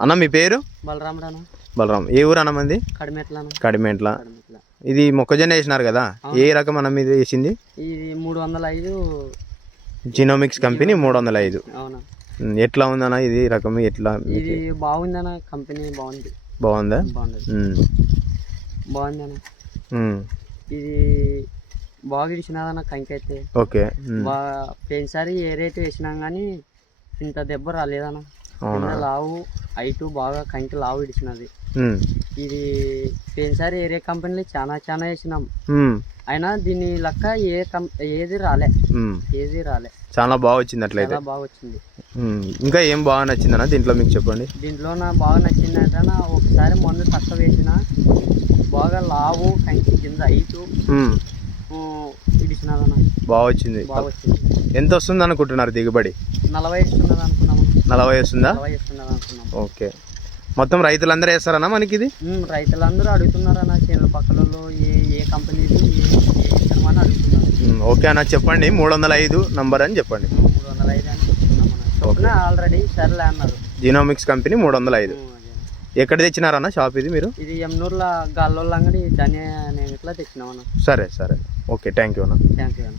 అన్న మీ పేరు? బలరాముడు అన్న. బలరాం. ఏ ఊరు అన్న మంది? కడిమెట్ల. ఇది మొక్కజొన్న వేసినారు కదా, ఏ రకం అన్న మీద వేసింది? ఇది 305 జీనోమిక్స్ కంపెనీ 305. అవునా. ఎట్లా ఉందన్న ఇది రకం? ఎట్లా ఇది బాగుందన్న, కంపెనీ బాగుంది. బాగుందా? బాగుందన్న. ఇది బాగా ఇచ్చినదన్న కంకైతే. ఓకే. పోయినసారి ఏ రేటు వేసినాం కానీ ఇంత దెబ్బ రాలేదన్న. లావు హైటు బాగా కంకి లావు ఇడిచినది. ఇది పోయినసారి ఏరే కంపెనీలు చాలా వేసినాం, అయినా దీని లెక్క ఏది రాలే. చాలా బాగా వచ్చింది. అట్లయితే బాగా వచ్చింది. ఇంకా ఏం బాగా నచ్చిందన్న దీంట్లో మీకు చెప్పండి. దీంట్లో బాగా నచ్చింది అంటే ఒకసారి మందు తక్కువ వేసిన బాగా లావు కంకి కింద హైటు ఇడిచినదన్న. బాగా వచ్చింది. ఎంత వస్తుంది అనుకుంటున్నారు దిగుబడి? 40 వస్తున్నది అనుకున్నాము. 40 వస్తుందా? 40 వస్తున్నది అనుకున్నాం. ఓకే. మొత్తం రైతులందరూ వేస్తారన్నా మనకి ఇది? రైతులందరూ అడుగుతున్నారన్న, చేనుల పక్కల ఏ కంపెనీది అని అడుగుతున్నారు. ఓకే అన్న, చెప్పండి 305 నంబర్ అని చెప్పండి. 305 అని చెప్తున్నాం ఆల్రెడీ. సరేలే అన్నారు. Genomics company 305. ఎక్కడ తెచ్చినారన్న షాప్ ఇది మీరు? ఇది ఎమ్నూరులో గాల్లోళ్ళ అంగడి ధన్య ఇట్లా తెచ్చినామన్నా. సరే. ఓకే, థ్యాంక్ యూ అన్న. థ్యాంక్ యూ అన్న.